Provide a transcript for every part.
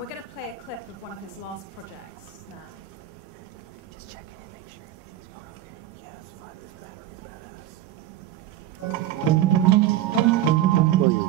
we're going to play a clip of one of his last projects now. Just checking and make sure everything's going okay. Yes, find this battery, badass. Well, you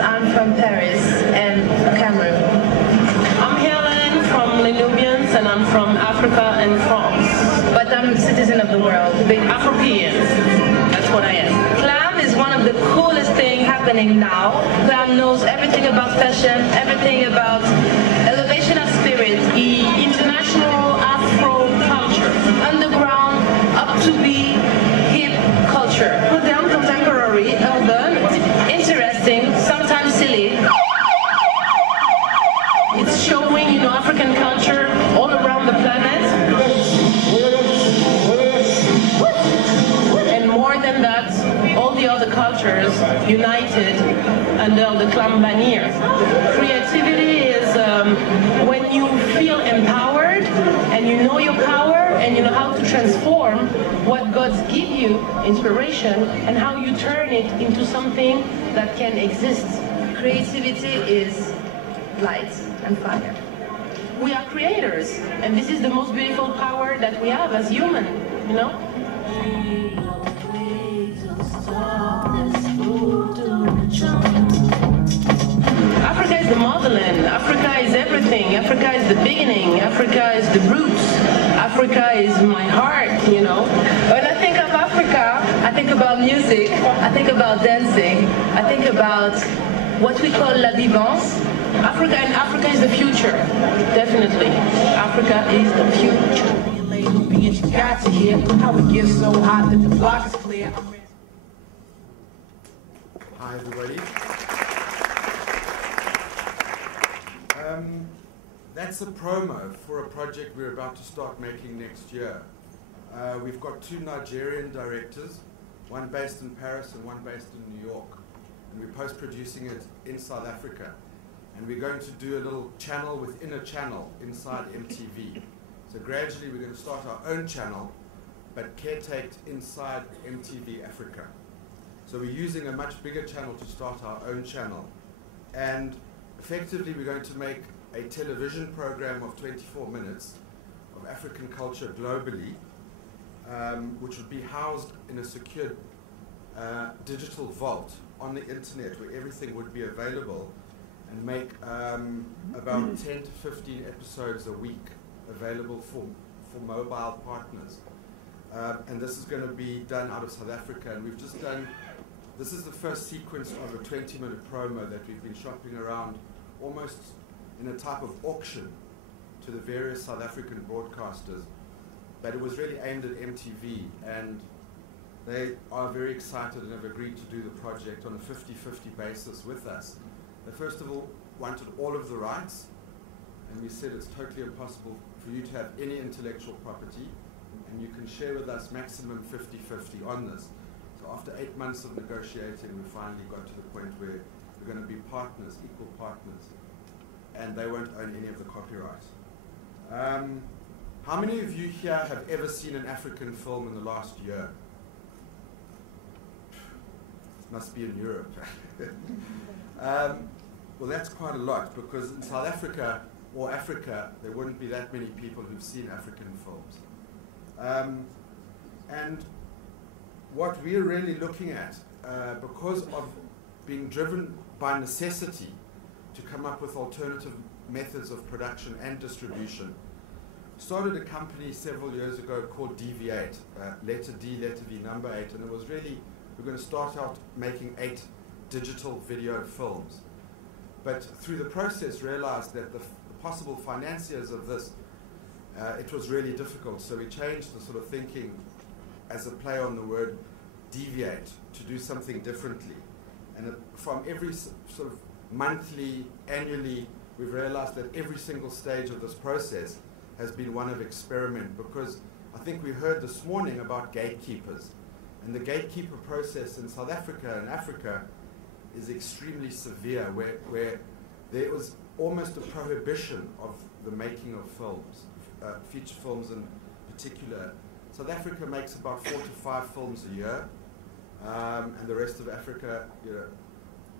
I'm from Paris and Cameroon. I'm Helen from Les Nubians and I'm from Africa and France. But I'm a citizen of the world. Big Afropean. That's what I am. Clam is one of the coolest things happening now. Clam knows everything about fashion, everything about elevation of spirit, The international Afro culture. underground, up to be hip culture. Modern, contemporary, urban, Interesting, sometimes silly. it's showing, you know, African culture all around the planet. And more than that, all the other cultures united under the Clam bannier. Creativity is when you feel empowered and you know your power and you know how to transform what God gives you, inspiration, and how you turn it into something that can exist. Creativity is light and fire. We are creators, and this is the most beautiful power that we have as human, you know? Africa is the motherland. Africa is everything. Africa is the beginning. Africa is the roots. Africa is my heart, you know? When I think of Africa, I think about music, I think about dancing, I think about what we call la vivance. Africa is the future. Definitely. Africa is the future. You got to hear how it gets so hot that the block is clear. Hi everybody. That's a promo for a project we're about to start making next year. We've got two Nigerian directors, one based in Paris and one based in New York. And we're post-producing it in South Africa. And we're going to do a little channel within a channel inside MTV. So gradually we're going to start our own channel, but caretaked inside MTV Africa. So we're using a much bigger channel to start our own channel. And effectively we're going to make a television program of 24 minutes of African culture globally, which would be housed in a secured digital vault on the internet where everything would be available, and make about 10 to 15 episodes a week available for mobile partners. And this is going to be done out of South Africa, and we've just done, this is the first sequence of a 20-minute promo that we've been shopping around almost in a type of auction to the various South African broadcasters. But it was really aimed at MTV, and they are very excited and have agreed to do the project on a 50-50 basis with us. They first of all wanted all of the rights, and we said it's totally impossible for you to have any intellectual property, and you can share with us maximum 50-50 on this. So after 8 months of negotiating, we finally got to the point where we're going to be partners, equal partners, and they won't own any of the copyright. How many of you here have ever seen an African film in the last year? Must be in Europe. Well, that's quite a lot, because in South Africa, or Africa, there wouldn't be that many people who've seen African films. And what we're really looking at, because of being driven by necessity to come up with alternative methods of production and distribution, started a company several years ago called Deviate, letter D, letter V, number 8, and it was really, we're going to start out making 8 digital video films. But through the process realized that the possible financiers of this, it was really difficult, so we changed the sort of thinking as a play on the word deviate, to do something differently. And from every sort of monthly, annually, we've realized that every single stage of this process has been one of experiment, because I think we heard this morning about gatekeepers. And the gatekeeper process in South Africa and Africa is extremely severe, where there was almost a prohibition of the making of films, feature films in particular. South Africa makes about 4 to 5 films a year, and the rest of Africa,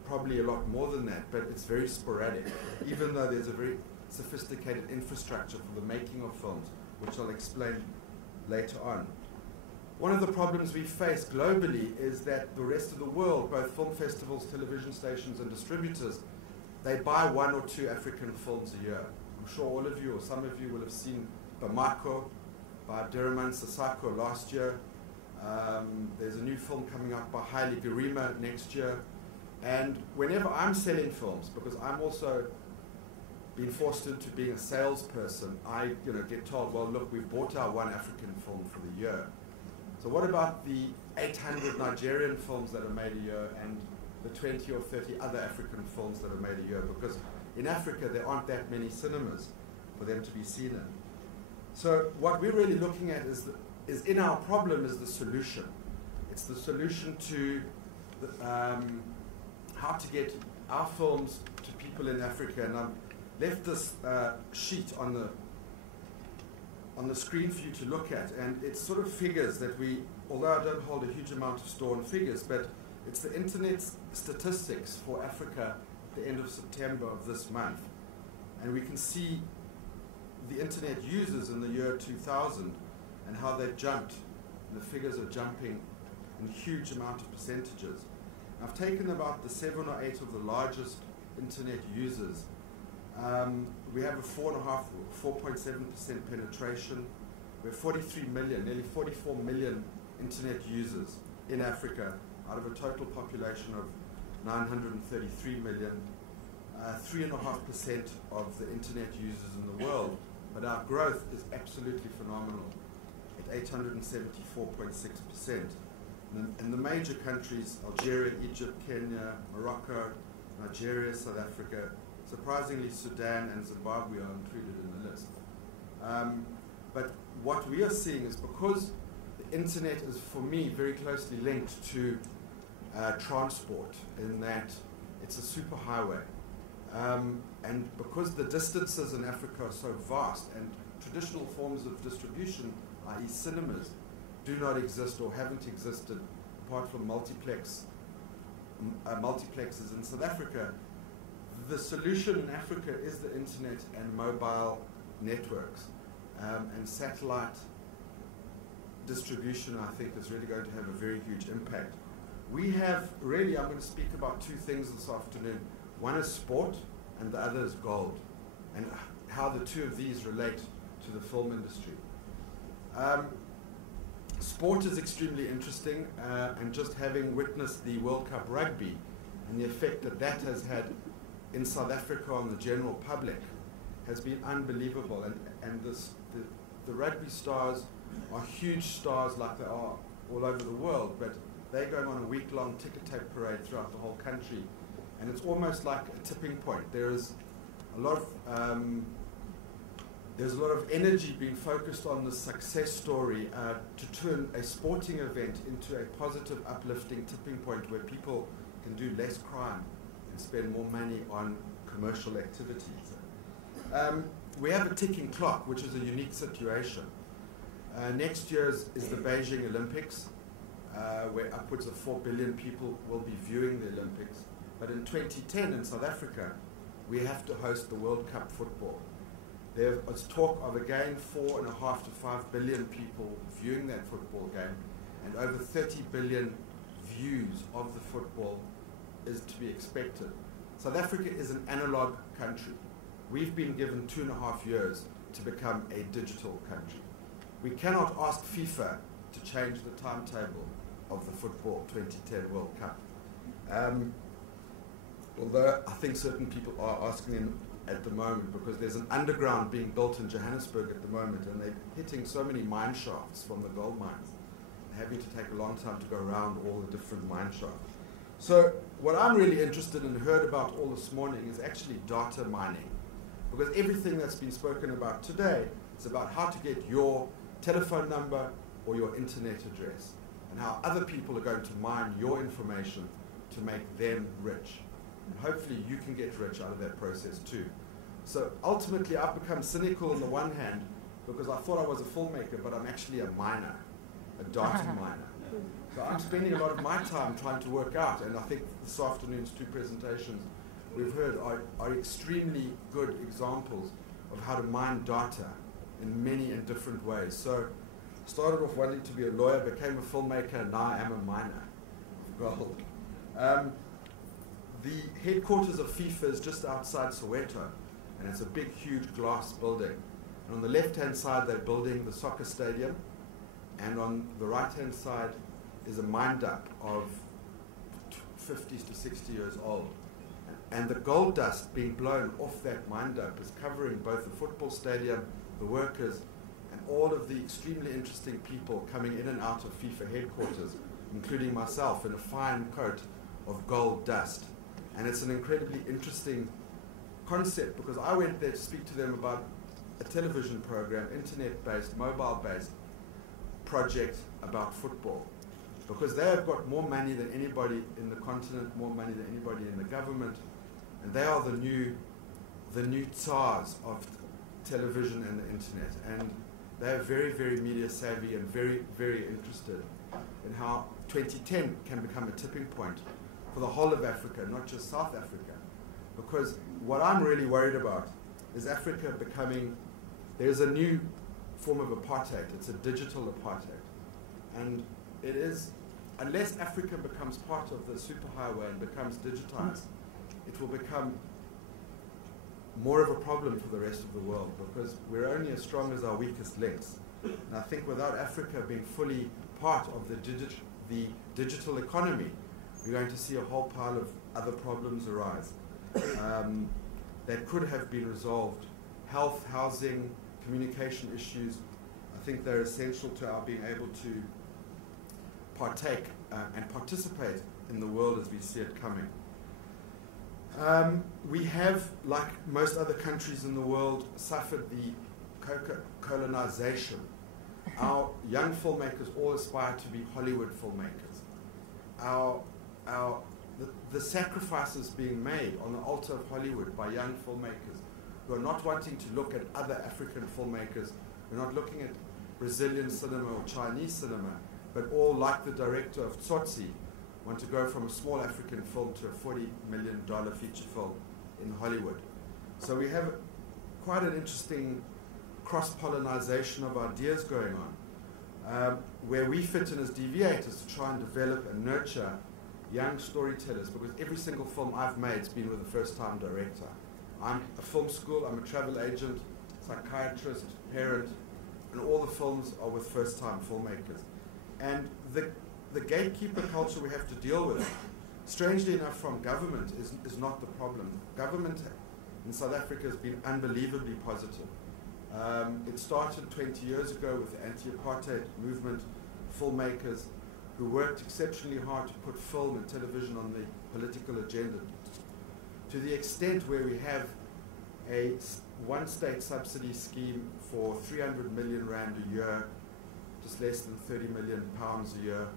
probably a lot more than that, but it's very sporadic, even though there's a very sophisticated infrastructure for the making of films, which I'll explain later on. One of the problems we face globally is that the rest of the world, both film festivals, television stations, and distributors, they buy 1 or 2 African films a year. I'm sure all of you, or some of you, will have seen Bamako by Abderrahmane Sissako last year. There's a new film coming out by Haile Gerima next year. And whenever I'm selling films, because I'm also been forced into being a salesperson, I get told, well, look, we've bought our 1 African film for the year. So what about the 800 Nigerian films that are made a year and the 20 or 30 other African films that are made a year? Because in Africa, there aren't that many cinemas for them to be seen in. So what we're really looking at is in our problem is the solution. It's the solution to how to get our films to people in Africa. And I've left this sheet on the screen for you to look at, and it's sort of figures that we, although I don't hold a huge amount of store on figures, but it's the internet statistics for Africa at the end of September of this month. And we can see the internet users in the year 2000 and how they've jumped. And the figures are jumping in huge amount of percentages. I've taken about the 7 or 8 of the largest internet users. We have a 4.7% penetration. We have 43 million, nearly 44 million internet users in Africa out of a total population of 933 million. 3.5% of the internet users in the world, but our growth is absolutely phenomenal at 874.6%. In the major countries, Algeria, Egypt, Kenya, Morocco, Nigeria, South Africa, surprisingly Sudan and Zimbabwe are included in the list. But what we are seeing is, because the internet is, for me, very closely linked to transport, in that it's a superhighway. And because the distances in Africa are so vast, and traditional forms of distribution, i.e. cinemas, do not exist or haven't existed apart from multiplexes in South Africa, the solution in Africa is the internet and mobile networks. And satellite distribution, I think, is really going to have a very huge impact. We have, really, I'm going to speak about 2 things this afternoon. One is sport, and the other is gold, and how the 2 of these relate to the film industry. Sport is extremely interesting, and just having witnessed the World Cup rugby and the effect that that has had in South Africa on the general public has been unbelievable. And the rugby stars are huge stars, like they are all over the world, but they're going on a week-long ticker tape parade throughout the whole country. And it's almost like a tipping point. There's a lot of energy being focused on the success story to turn a sporting event into a positive, uplifting tipping point where people can do less crime and spend more money on commercial activities. We have a ticking clock, which is a unique situation. Next year is the Beijing Olympics, where upwards of 4 billion people will be viewing the Olympics. But in 2010 in South Africa, we have to host the World Cup football. There's talk of again 4.5 to 5 billion people viewing that football game, and over 30 billion views of the football is to be expected. South Africa is an analog country. We've been given 2.5 years to become a digital country. We cannot ask FIFA to change the timetable of the football 2010 World Cup. Although I think certain people are asking them at the moment, because there's an underground being built in Johannesburg at the moment, and they're hitting so many mine shafts from the gold mines, having to take a long time to go around all the different mine shafts. So what I'm really interested in and heard about all this morning is actually data mining, because everything that's been spoken about today is about how to get your telephone number or your internet address, and how other people are going to mine your information to make them rich. And hopefully you can get rich out of that process too. So ultimately I've become cynical on the one hand, because I thought I was a filmmaker, but I'm actually a miner, a data miner. So I'm spending a lot of my time trying to work out, and I think this afternoon's 2 presentations we've heard are extremely good examples of how to mine data in many and different ways. So I started off wanting to be a lawyer, became a filmmaker, and now I am a miner of gold. The headquarters of FIFA is just outside Soweto, and it's a big, huge glass building. And on the left-hand side, they're building the soccer stadium, and on the right-hand side is a mine dump of 50 to 60 years old. And the gold dust being blown off that mine dump is covering both the football stadium, the workers, and all of the extremely interesting people coming in and out of FIFA headquarters, including myself, in a fine coat of gold dust. And it's an incredibly interesting concept, because I went there to speak to them about a television program, internet-based, mobile-based project about football, because they have got more money than anybody in the continent, more money than anybody in the government, and they are the new tsars of television and the internet, and they are very, very media savvy and very, very interested in how 2010 can become a tipping point for the whole of Africa, not just South Africa. Because what I'm really worried about is Africa becoming, there's a new form of apartheid. It's a digital apartheid. And it is, unless Africa becomes part of the superhighway and becomes digitized, it will become more of a problem for the rest of the world, because we're only as strong as our weakest links. And I think without Africa being fully part of the digital economy, we're going to see a whole pile of other problems arise that could have been resolved. Health, housing, communication issues, I think they're essential to our being able to partake and participate in the world as we see it coming. We have, like most other countries in the world, suffered the colonization. Our young filmmakers all aspire to be Hollywood filmmakers. The sacrifices being made on the altar of Hollywood by young filmmakers who are not wanting to look at other African filmmakers, who are not looking at Brazilian cinema or Chinese cinema, but all, like the director of Tsotsi, want to go from a small African film to a $40 million feature film in Hollywood. So we have quite an interesting cross-pollinization of ideas going on, where we fit in as deviators to try and develop and nurture young storytellers, because every single film I've made has been with a first-time director. I'm a film school, I'm a travel agent, psychiatrist, parent, and all the films are with first-time filmmakers. And the gatekeeper culture we have to deal with, strangely enough from government, is not the problem. Government in South Africa has been unbelievably positive. It started 20 years ago with the anti-apartheid movement, filmmakers who worked exceptionally hard to put film and television on the political agenda, to the extent where we have a one-state subsidy scheme for 300 million rand a year, just less than 30 million pounds a year,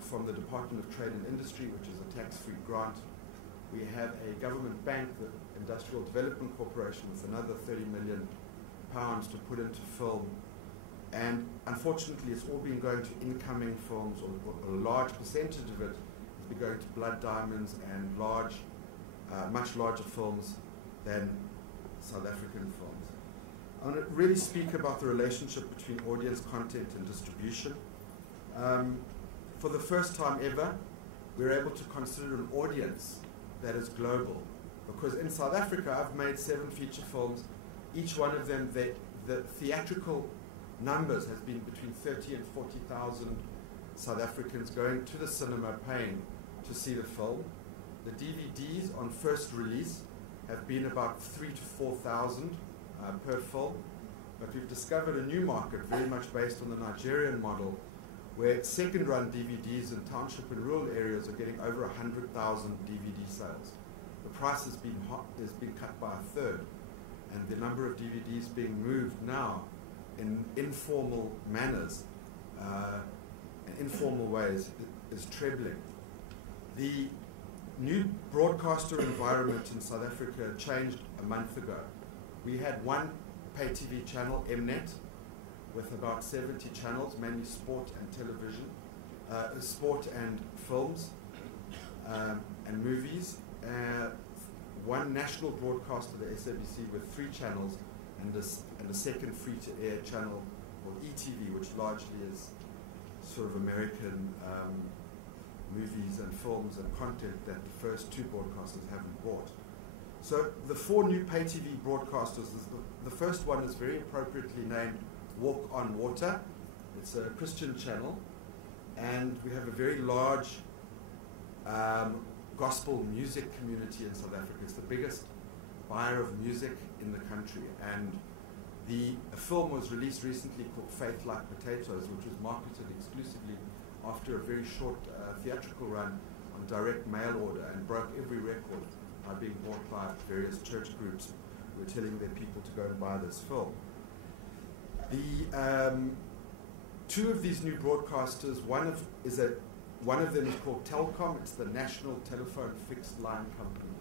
from the Department of Trade and Industry, which is a tax-free grant. We have a government bank, the Industrial Development Corporation, with another 30 million pounds to put into film. And unfortunately, it's all been going to incoming films, or a large percentage of it has been going to Blood Diamonds and much larger films than South African films. I want to really speak about the relationship between audience, content, and distribution. For the first time ever, we're able to consider an audience that is global. Because in South Africa, I've made 7 feature films. Each one of them, the theatrical numbers has been between 30 and 40,000 South Africans going to the cinema paying to see the film. The DVDs on first release have been about 3,000 to 4,000 per film. But we've discovered a new market very much based on the Nigerian model, where second-run DVDs in township and rural areas are getting over 100,000 DVD sales. The price has been cut by a third, and the number of DVDs being moved now in informal manners, informal ways, is trebling. The new broadcaster environment in South Africa changed a month ago. We had one pay TV channel, Mnet, with about 70 channels, mainly sport and television, sport and films and movies. One national broadcaster, the SABC, with 3 channels, and a second free-to-air channel called ETV, which largely is sort of American movies and films and content that the first 2 broadcasters haven't bought. So the 4 new pay TV broadcasters, the first one is very appropriately named Walk on Water. It's a Christian channel, and we have a very large gospel music community in South Africa. It's the biggest buyer of music in the country, and a film was released recently called Faith Like Potatoes, which was marketed exclusively after a very short theatrical run on direct mail order, and broke every record by being bought by various church groups who were telling their people to go and buy this film. The 2 of these new broadcasters, one of them is called Telkom. It's the National Telephone Fixed Line Company.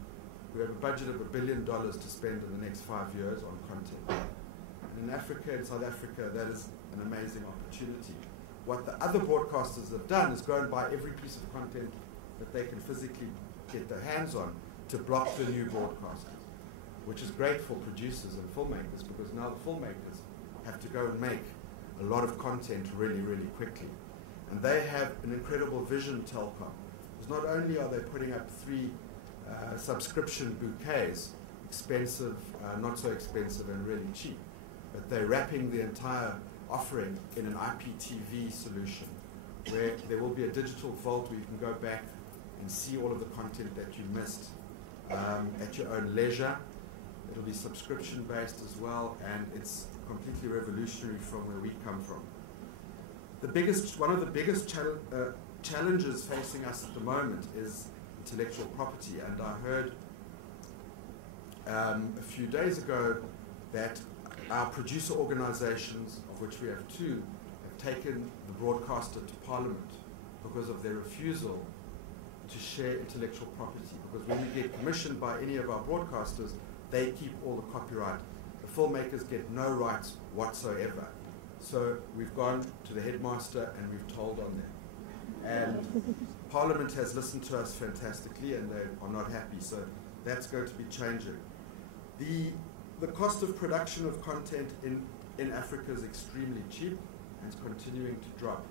We have a budget of $1 billion to spend in the next 5 years on content. And in Africa and South Africa, that is an amazing opportunity. What the other broadcasters have done is go and buy every piece of content that they can physically get their hands on to block the new broadcasters, which is great for producers and filmmakers, because now the filmmakers have to go and make a lot of content really, really quickly. And they have an incredible vision, Telkom. Because not only are they putting up 3 subscription bouquets, expensive, not so expensive, and really cheap, but they're wrapping the entire offering in an IPTV solution, where there will be a digital vault where you can go back and see all of the content that you missed at your own leisure. It'll be subscription-based as well, and it's completely revolutionary from where we come from. One of the biggest challenges facing us at the moment is intellectual property, and I heard a few days ago that our producer organizations, of which we have 2, have taken the broadcaster to Parliament because of their refusal to share intellectual property. Because when we get commissioned by any of our broadcasters, they keep all the copyright. The filmmakers get no rights whatsoever. So we've gone to the headmaster and we've told on them. And Parliament has listened to us fantastically, and they are not happy. So that's going to be changing. The cost of production of content in Africa is extremely cheap, and it's continuing to drop.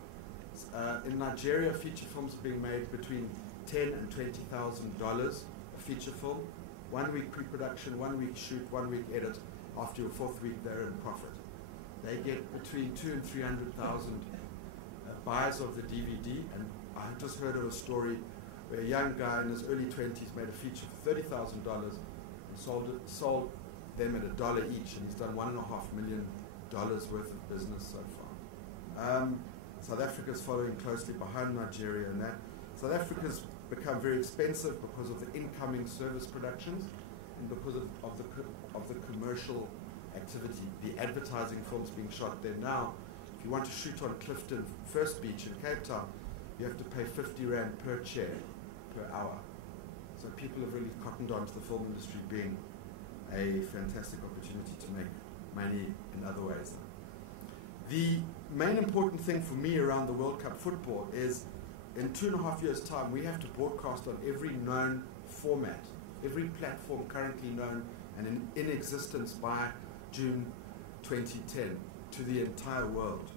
In Nigeria, feature films are being made between $10,000 and $20,000 a feature film. 1 week pre-production, 1 week shoot, 1 week edit. After your 4th week, they're in profit. They get between 200,000 and 300,000 buyers of the DVD, and I just heard of a story where a young guy in his early 20s made a feature for $30,000 and sold them at $1 each, and he's done $1.5 million worth of business so far. South Africa is following closely behind Nigeria in that. South Africa's become very expensive because of the incoming service productions and because of the commercial activity. The advertising films being shot there now. If you want to shoot on Clifton First Beach in Cape Town, you have to pay 50 Rand per chair per hour. So people have really cottoned on to the film industry being a fantastic opportunity to make money in other ways. The main important thing for me around the World Cup football is in 2.5 years' time, we have to broadcast on every known format, every platform currently known and in existence by June 2010 to the entire world,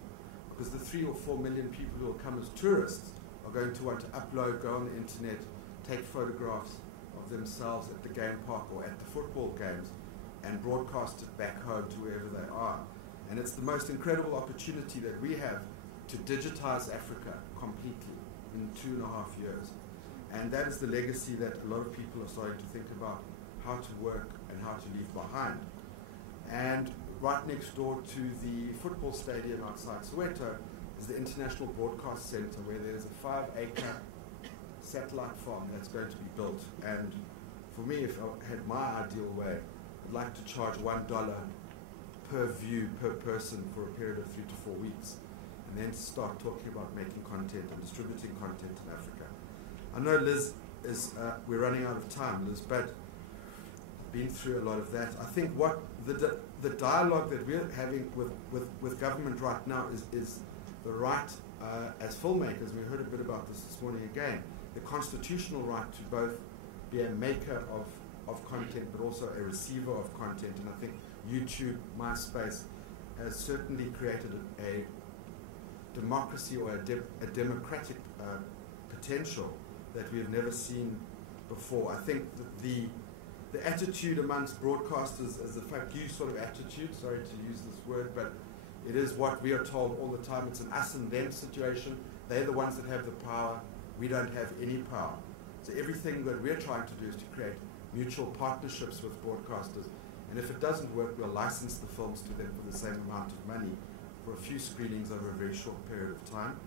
because the 3 or 4 million people who will come as tourists are going to want to upload, go on the internet, take photographs of themselves at the game park or at the football games and broadcast it back home to wherever they are. And it's the most incredible opportunity that we have to digitize Africa completely in 2.5 years. And that is the legacy that a lot of people are starting to think about how to work and how to leave behind. And right next door to the football stadium outside Soweto is the International Broadcast Center, where there's a 5-acre satellite farm that's going to be built. And for me, if I had my ideal way, I'd like to charge $1 per view per person for a period of 3 to 4 weeks, and then start talking about making content and distributing content in Africa. I know Liz is, we're running out of time, Liz, but been through a lot of that. I think what the dialogue that we're having with government right now is the right, as filmmakers, we heard a bit about this morning again, the constitutional right to both be a maker of content but also a receiver of content. And I think YouTube, MySpace, has certainly created a democracy or a democratic potential that we have never seen before. I think that the attitude amongst broadcasters is a fuck you sort of attitude, sorry to use this word, but it is what we are told all the time. It's an us and them situation. They're the ones that have the power. We don't have any power. So everything that we're trying to do is to create mutual partnerships with broadcasters. And if it doesn't work, we'll license the films to them for the same amount of money for a few screenings over a very short period of time.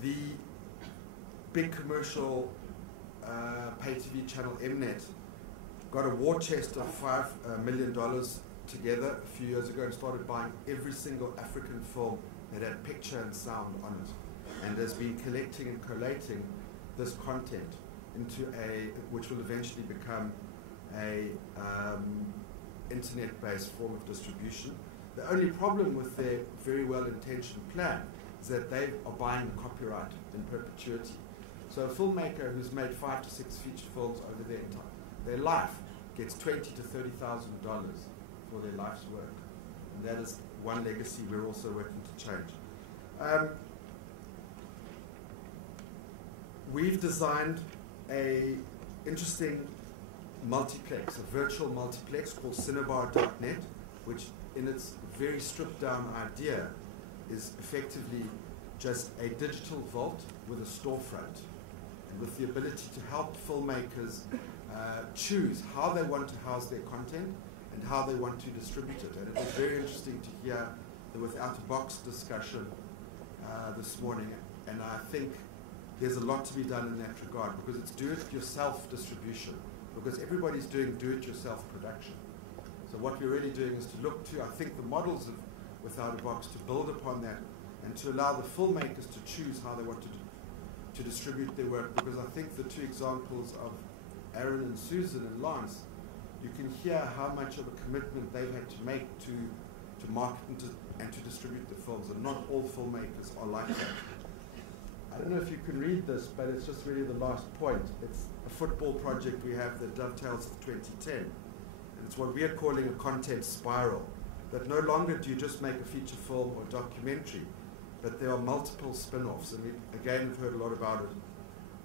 The big commercial pay TV channel Mnet got a war chest of $5 million together a few years ago and started buying every single African film that had picture and sound on it, and has been collecting and collating this content into which will eventually become a internet-based form of distribution. The only problem with their very well-intentioned plan is that they are buying the copyright in perpetuity. So a filmmaker who's made 5 to 6 feature films over their life gets $20,000 to $30,000 for their life's work. And that is one legacy we're also working to change. We've designed a interesting multiplex, a virtual multiplex called Cinnabar.net, which in its very stripped down idea is effectively just a digital vault with a storefront, and with the ability to help filmmakers choose how they want to house their content and how they want to distribute it. And it was very interesting to hear the Without a Box discussion this morning, and I think there's a lot to be done in that regard, because it's do-it-yourself distribution, because everybody's doing do-it-yourself production. So what we're really doing is to look to, I think, the models of Without a Box, to build upon that and to allow the filmmakers to choose how they want to distribute their work, because I think the two examples of Aaron and Susan and Lance, you can hear how much of a commitment they've had to make to market and to distribute the films, and not all filmmakers are like that. I don't know if you can read this, but it's just really the last point. It's a football project we have that dovetails with 2010. And it's what we are calling a content spiral, that no longer do you just make a feature film or documentary, but there are multiple spin-offs. And we, again, have heard a lot about it,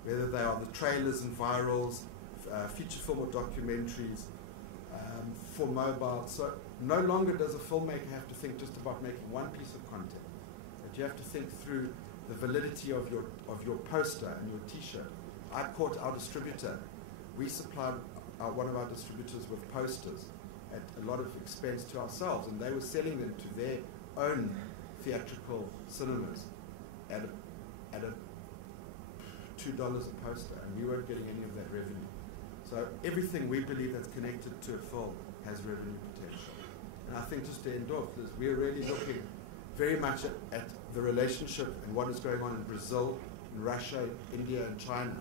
whether they are the trailers and virals, feature film or documentaries, for mobile. So no longer does a filmmaker have to think just about making one piece of content, but you have to think through the validity of your poster and your T-shirt. I caught our distributor. We supplied one of our distributors with posters at a lot of expense to ourselves, and they were selling them to their own theatrical cinemas at a $2 a poster, and we weren't getting any of that revenue. So everything we believe that's connected to a film has revenue potential. And I think, just to end off, we're really looking very much at the relationship and what is going on in Brazil, in Russia, India, and China.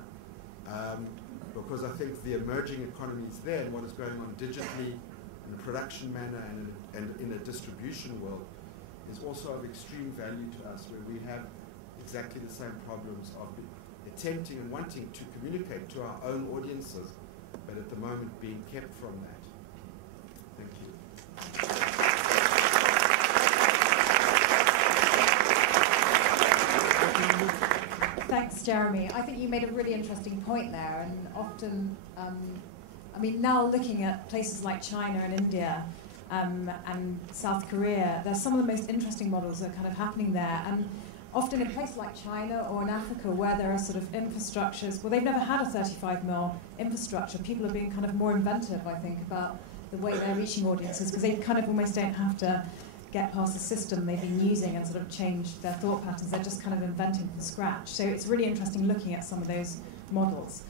Because I think the emerging economies there and what is going on digitally in a production manner and in a distribution world is also of extreme value to us, where we have exactly the same problems of attempting and wanting to communicate to our own audiences, but at the moment being kept from that. Thank you. Jeremy. I think you made a really interesting point there, and often, I mean, now looking at places like China and India and South Korea, there's some of the most interesting models that are kind of happening there. And often in places like China or in Africa, where there are sort of infrastructures, well, they've never had a 35mm infrastructure. People are being kind of more inventive, I think, about the way they're reaching audiences, because they kind of almost don't have to get past the system they've been using and sort of change their thought patterns. They're just kind of inventing from scratch. So it's really interesting looking at some of those models.